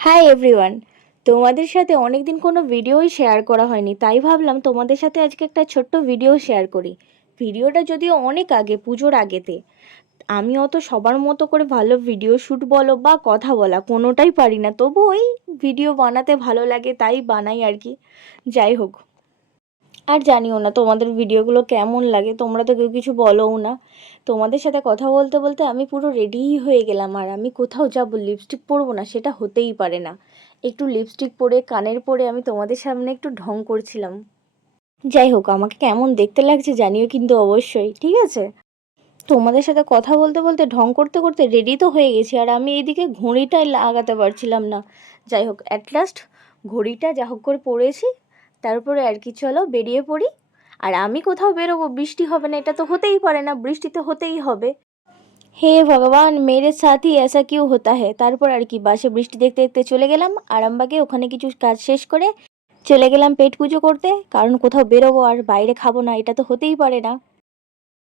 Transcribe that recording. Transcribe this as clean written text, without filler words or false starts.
Hi everyone, তোমাদের সাথে অনেক দিন কোনো ভিডিওই শেয়ার করা হয়নি, তাই ভাবলাম তোমাদের সাথে আজকে একটা ছোট্ট ভিডিও শেয়ার করি। ভিডিওটা যদিও অনেক আগে, পুজোর আগেতে। আমি অত সবার মতো করে ভালো ভিডিও শ্যুট বলো বা কথা বলা কোনোটাই পারি না, তবু ওই ভিডিও বানাতে ভালো লাগে তাই বানাই আর কি। যাই হোক, আর জানিও না তোমাদের ভিডিওগুলো কেমন লাগে, তোমরা তো কেউ কিছু বলোও না। তোমাদের সাথে কথা বলতে বলতে আমি পুরো রেডিই হয়ে গেলাম, আর আমি কোথাও যাবো, লিপস্টিক পরবো না সেটা হতেই পারে না। একটু লিপস্টিক পরে কানের পরে আমি তোমাদের সামনে একটু ঢং করছিলাম। যাই হোক, আমাকে কেমন দেখতে লাগছে জানিও কিন্তু অবশ্যই, ঠিক আছে? তোমাদের সাথে কথা বলতে বলতে ঢং করতে করতে রেডি তো হয়ে গেছি, আর আমি এইদিকে ঘড়িটাই লাগাতে পারছিলাম না। যাই হোক, অ্যাট লাস্ট ঘড়িটা যা হোক করে পড়েছি। তারপরে আর কি, চলো বেরিয়ে পড়ি। আর আমি কোথাও বেরোবো, বৃষ্টি হবে না এটা তো হতেই পারে না, বৃষ্টি তো হতেই হবে। হে ভগবান, মেরে সাথই এসা কিউ হতা হে। তারপর আর কি, বাসে বৃষ্টি দেখতে দেখতে চলে গেলাম আরামবাগে। ওখানে কিছু কাজ শেষ করে চলে গেলাম পেট পুজো করতে, কারণ কোথাও বেরোবো আর বাইরে খাবো না এটা তো হতেই পারে না।